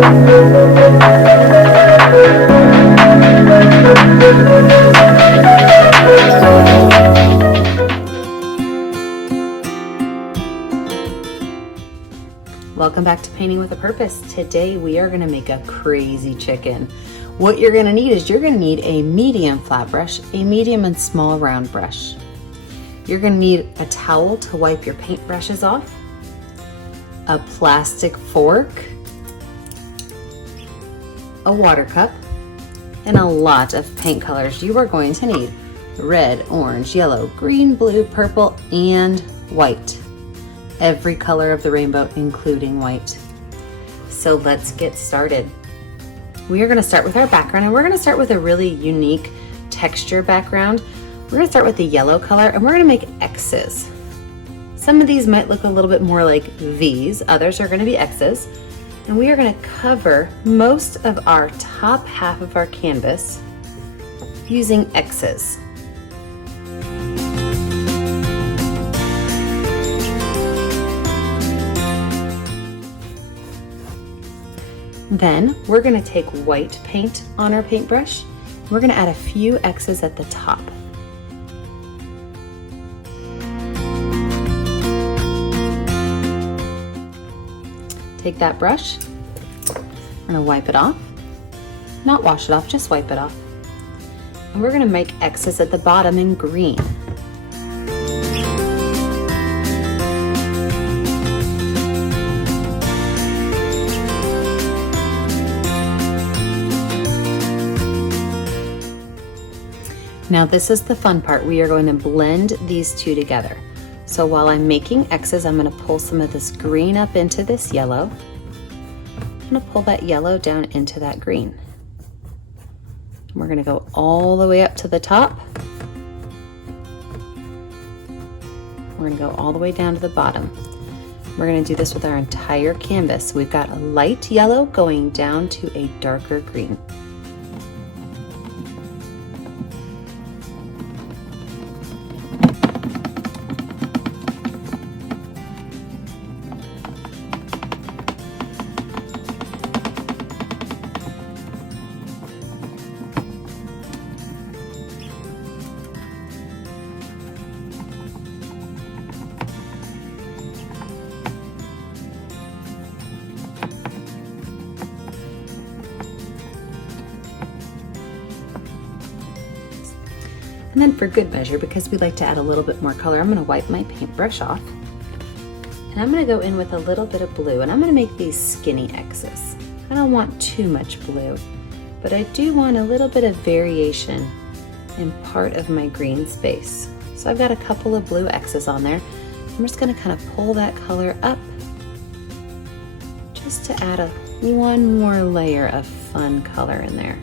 Welcome back to Painting with a Purpose. Today we are going to make a crazy chicken. What you're going to need is you're going to need a medium flat brush, a medium and small round brush. You're going to need a towel to wipe your paint brushes off, a plastic fork, a water cup, and a lot of paint colors. You are going to need red, orange, yellow, green, blue, purple, and white. Every color of the rainbow, including white. So let's get started. We are going to start with our background, and we're going to start with a really unique texture background. We're going to start with the yellow color, and we're going to make X's. Some of these might look a little bit more like V's, others are going to be X's. And we are going to cover most of our top half of our canvas using X's. Then we're going to take white paint on our paintbrush. We're going to add a few X's at the top. Take that brush, we're going to wipe it off. Not wash it off, just wipe it off. And we're going to make X's at the bottom in green. Now this is the fun part. We are going to blend these two together. So while I'm making X's, I'm going to pull some of this green up into this yellow. I'm going to pull that yellow down into that green. We're going to go all the way up to the top. We're going to go all the way down to the bottom. We're going to do this with our entire canvas. We've got a light yellow going down to a darker green. And then for good measure, because we like to add a little bit more color, I'm going to wipe my paintbrush off. And I'm going to go in with a little bit of blue, and I'm going to make these skinny X's. I don't want too much blue, but I do want a little bit of variation in part of my green space. So I've got a couple of blue X's on there. I'm just going to kind of pull that color up just to add one more layer of fun color in there.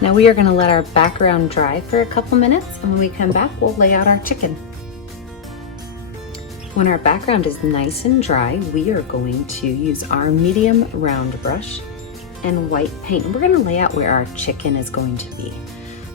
Now we are going to let our background dry for a couple minutes, and when we come back, we'll lay out our chicken. When our background is nice and dry, we are going to use our medium round brush and white paint. We're going to lay out where our chicken is going to be.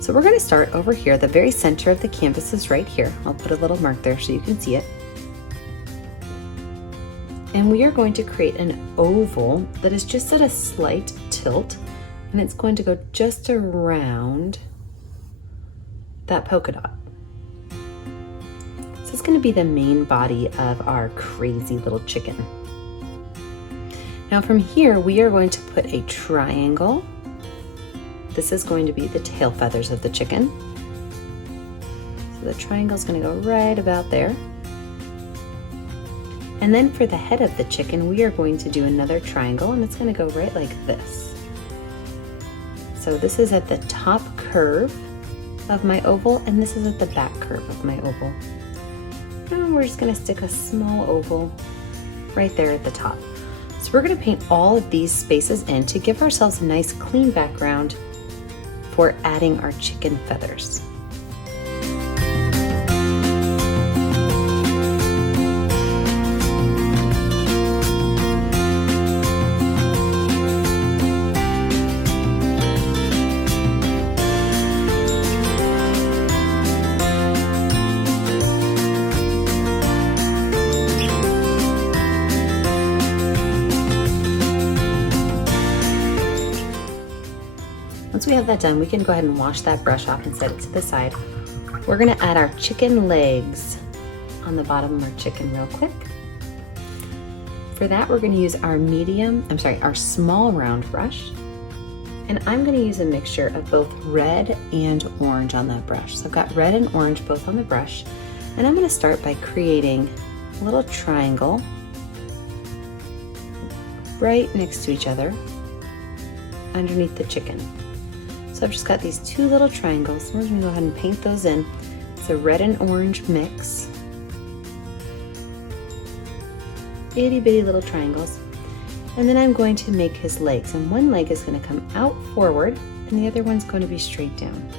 So we're going to start over here. The very center of the canvas is right here. I'll put a little mark there so you can see it. And we are going to create an oval that is just at a slight tilt, and it's going to go just around that polka dot. So it's going to be the main body of our crazy little chicken. Now from here, we are going to put a triangle. This is going to be the tail feathers of the chicken. So the triangle is going to go right about there. And then for the head of the chicken, we are going to do another triangle, and it's going to go right like this. So this is at the top curve of my oval, and this is at the back curve of my oval. And we're just going to stick a small oval right there at the top. So we're going to paint all of these spaces in to give ourselves a nice clean background for adding our chicken feathers. we have that done, we can go ahead and wash that brush off and set it to the side. We're gonna add our chicken legs on the bottom of our chicken real quick. For that, we're gonna use our small round brush. And I'm gonna use a mixture of both red and orange on that brush. So I've got red and orange both on the brush. And I'm gonna start by creating a little triangle right next to each other underneath the chicken. So I've just got these two little triangles. We're gonna go ahead and paint those in. It's a red and orange mix. Itty bitty little triangles. And then I'm going to make his legs, and one leg is going to come out forward and the other one's going to be straight down.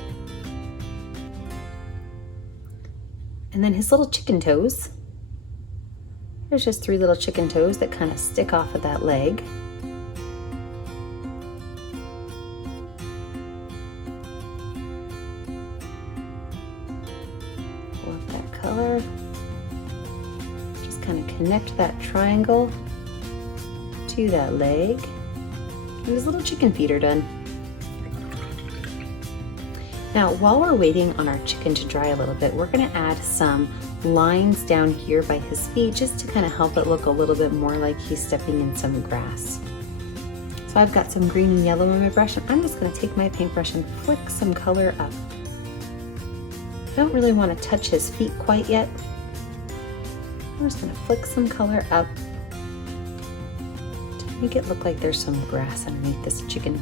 And then his little chicken toes. There's just 3 little chicken toes that kind of stick off of that leg. Pull up that color. Just kind of connect that triangle to that leg, and his little chicken feet are done. Now, while we're waiting on our chicken to dry a little bit, we're going to add some lines down here by his feet just to kind of help it look a little bit more like he's stepping in some grass. So I've got some green and yellow on my brush, and I'm just going to take my paintbrush and flick some color up. I don't really want to touch his feet quite yet. I'm just going to flick some color up. Make it look like there's some grass underneath this chicken.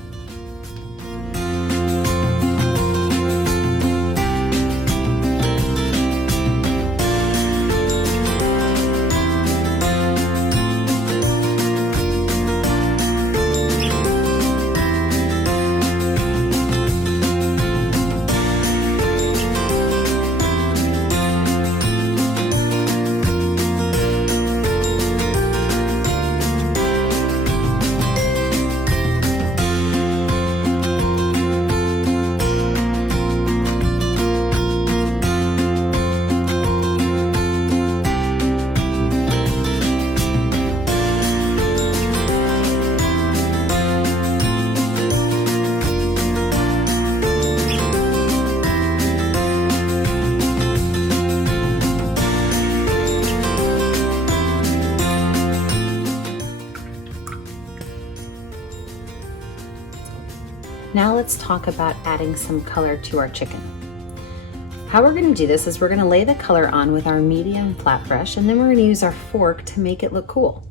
Now let's talk about adding some color to our chicken. How we're going to do this is we're going to lay the color on with our medium flat brush, and then we're going to use our fork to make it look cool.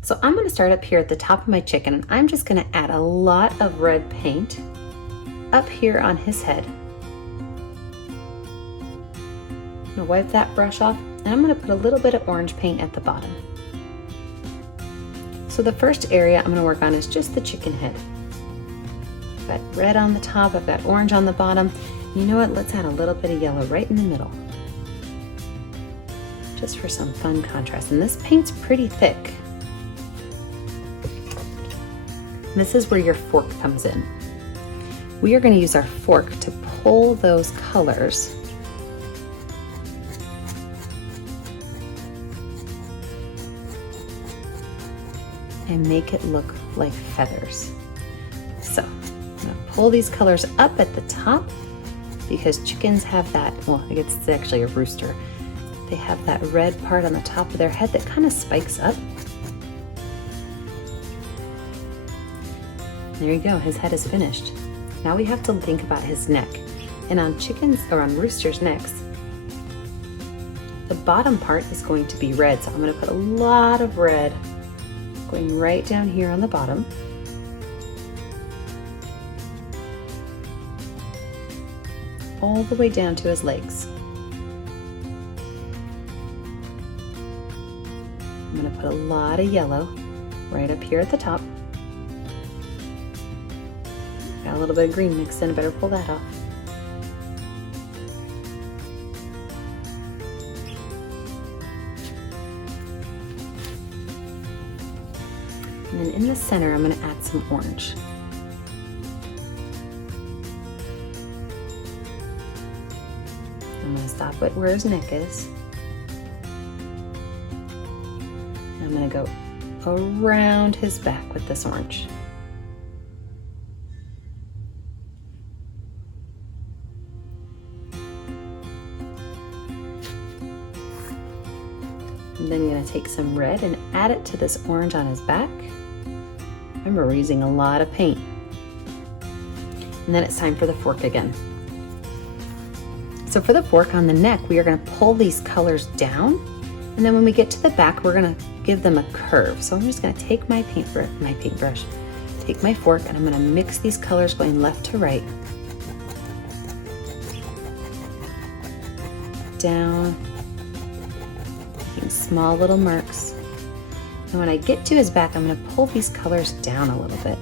So I'm going to start up here at the top of my chicken, and I'm just going to add a lot of red paint up here on his head. I'm going to wipe that brush off, and I'm going to put a little bit of orange paint at the bottom. So the first area I'm going to work on is just the chicken head. I've got red on the top, I've got orange on the bottom. You know what, let's add a little bit of yellow right in the middle, just for some fun contrast. And this paint's pretty thick. And this is where your fork comes in. We are going to use our fork to pull those colors and make it look like feathers. So I'm going to pull these colors up at the top, because chickens have that, well, I guess it's actually a rooster. They have that red part on the top of their head that kind of spikes up. There you go, his head is finished. Now we have to think about his neck. And on chickens, or on roosters' necks, the bottom part is going to be red. So I'm going to put a lot of red going right down here on the bottom. All the way down to his legs. I'm going to put a lot of yellow right up here at the top. Got a little bit of green mixed in, I better pull that off. And then in the center, I'm going to add some orange. I'm going to stop it where his neck is. And I'm going to go around his back with this orange. then I'm gonna take some red and add it to this orange on his back. Remember, we're using a lot of paint. And then it's time for the fork again. So for the fork on the neck, we are gonna pull these colors down, and then when we get to the back, we're gonna give them a curve. So I'm just gonna take my paintbrush, take my fork, and I'm gonna mix these colors going left to right, down, making small little marks. And when I get to his back, I'm gonna pull these colors down a little bit.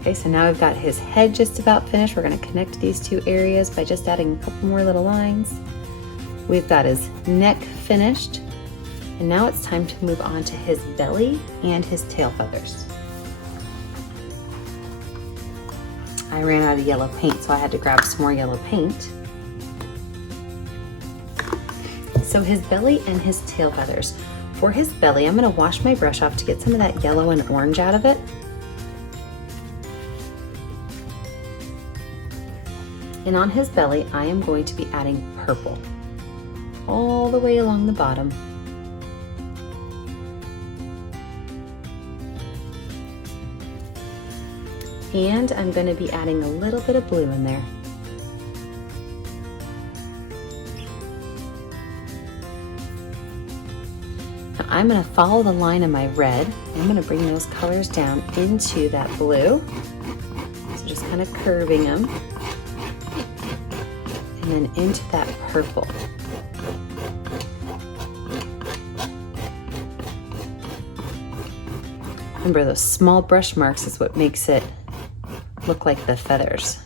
Okay, so now we've got his head just about finished. We're gonna connect these two areas by just adding a couple more little lines. We've got his neck finished, and now it's time to move on to his belly and his tail feathers. I ran out of yellow paint, so I had to grab some more yellow paint. So his belly and his tail feathers. For his belly, I'm gonna wash my brush off to get some of that yellow and orange out of it. And on his belly, I am going to be adding purple all the way along the bottom. And I'm going to be adding a little bit of blue in there. Now I'm going to follow the line of my red. I'm going to bring those colors down into that blue. So just kind of curving them. And then into that purple. Remember, those small brush marks is what makes it look like the feathers.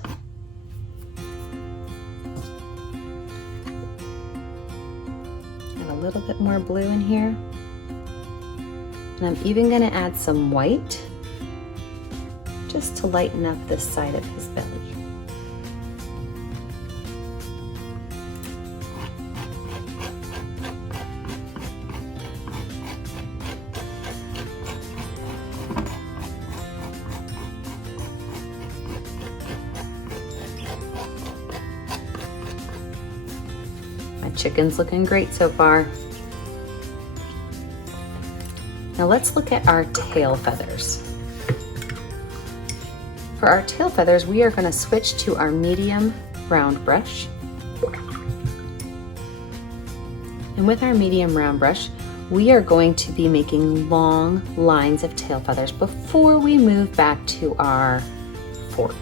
Add a little bit more blue in here. And I'm even going to add some white just to lighten up this side of his belly. Chicken's looking great so far. Now let's look at our tail feathers. For our tail feathers, we are going to switch to our medium round brush. And with our medium round brush, we are going to be making long lines of tail feathers before we move back to our fork.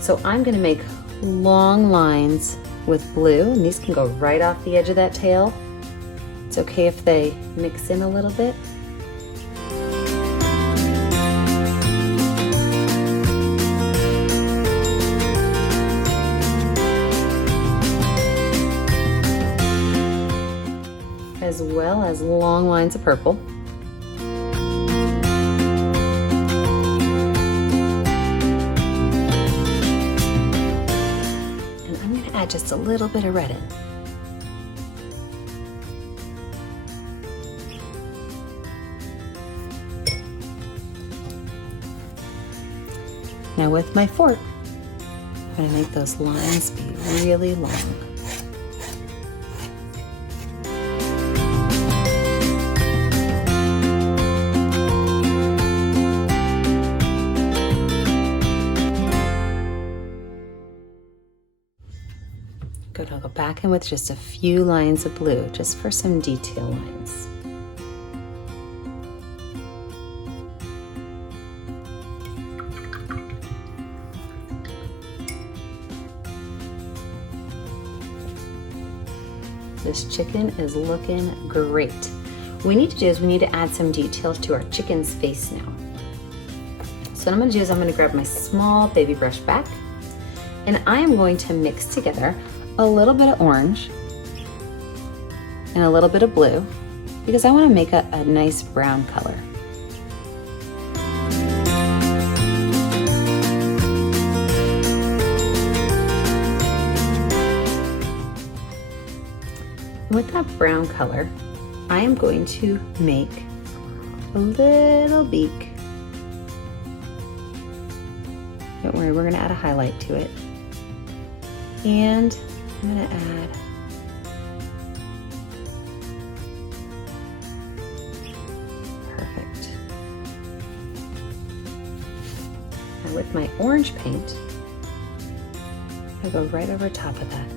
So I'm going to make long lines with blue, and these can go right off the edge of that tail. It's okay if they mix in a little bit. As well as long lines of purple. Just a little bit of red in. Now with my fork, I'm going to make those lines be really long. Good, I'll go back in with just a few lines of blue, just for some detail lines. This chicken is looking great. What we need to do is we need to add some details to our chicken's face now. So what I'm going to do is I'm going to grab my small baby brush back, and I am going to mix together a little bit of orange and a little bit of blue because I want to make a nice brown color. And with that brown color, I am going to make a little beak. Don't worry, we're going to add a highlight to it. And I'm gonna add perfect. Now with my orange paint, I'll go right over top of that.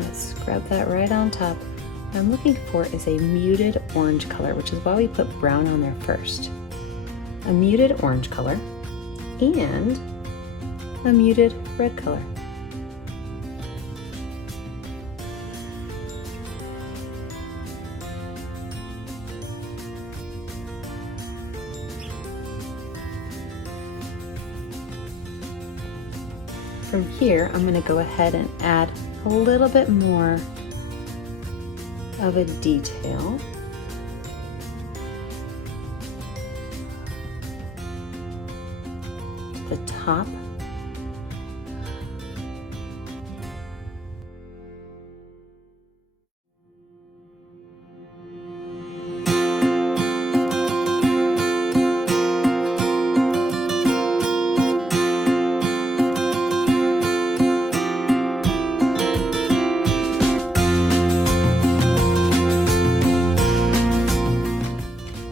Let's scrub that right on top. What I'm looking for is a muted orange color, which is why we put brown on there first. A muted orange color and a muted red color. From here, I'm going to go ahead and add a little bit more of a detail. To the top.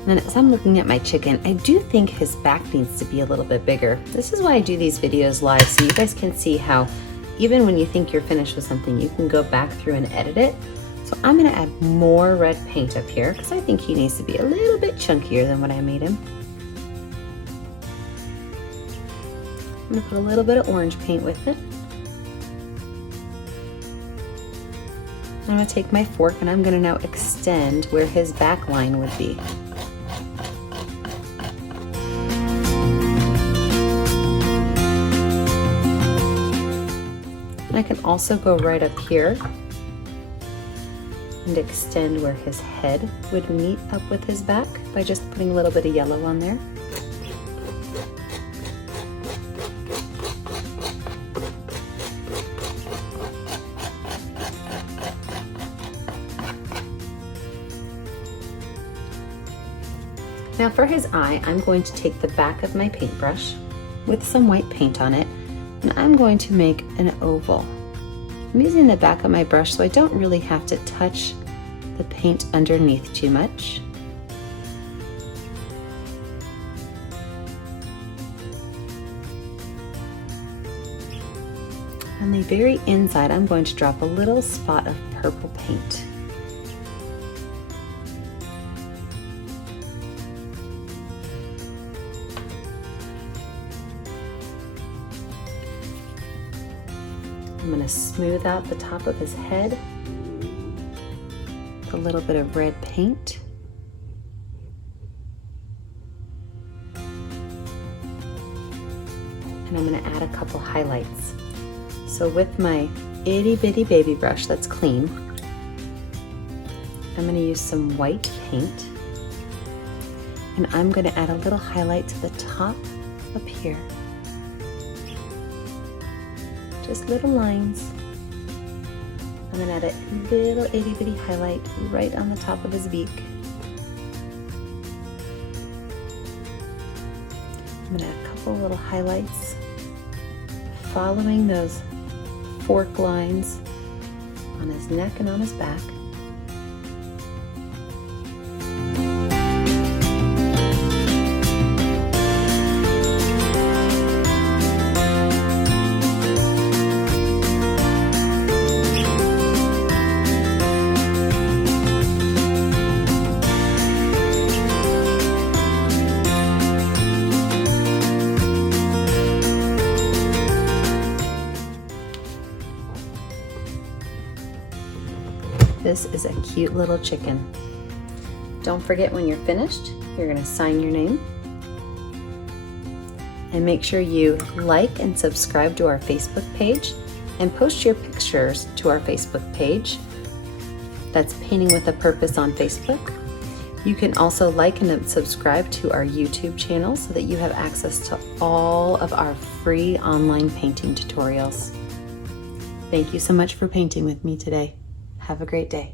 And as I'm looking at my chicken, I do think his back needs to be a little bit bigger. This is why I do these videos live, so you guys can see how even when you think you're finished with something, you can go back through and edit it. So I'm gonna add more red paint up here because I think he needs to be a little bit chunkier than what I made him. I'm gonna put a little bit of orange paint with it. I'm gonna take my fork and I'm gonna now extend where his back line would be. I can also go right up here and extend where his head would meet up with his back by just putting a little bit of yellow on there. Now for his eye, I'm going to take the back of my paintbrush with some white paint on it, and I'm going to make an oval. I'm using the back of my brush so I don't really have to touch the paint underneath too much. On the very inside, I'm going to drop a little spot of purple paint. I'm going to smooth out the top of his head with a little bit of red paint. And I'm going to add a couple highlights. So with my itty bitty baby brush that's clean, I'm going to use some white paint, and I'm going to add a little highlight to the top up here. Just little lines. I'm going to add a little itty bitty highlight right on the top of his beak. I'm going to add a couple little highlights following those fork lines on his neck and on his back. This is a cute little chicken. Don't forget, when you're finished, you're going to sign your name. And make sure you like and subscribe to our Facebook page and post your pictures to our Facebook page. That's Painting with a Purpose on Facebook. You can also like and subscribe to our YouTube channel so that you have access to all of our free online painting tutorials. Thank you so much for painting with me today. Have a great day.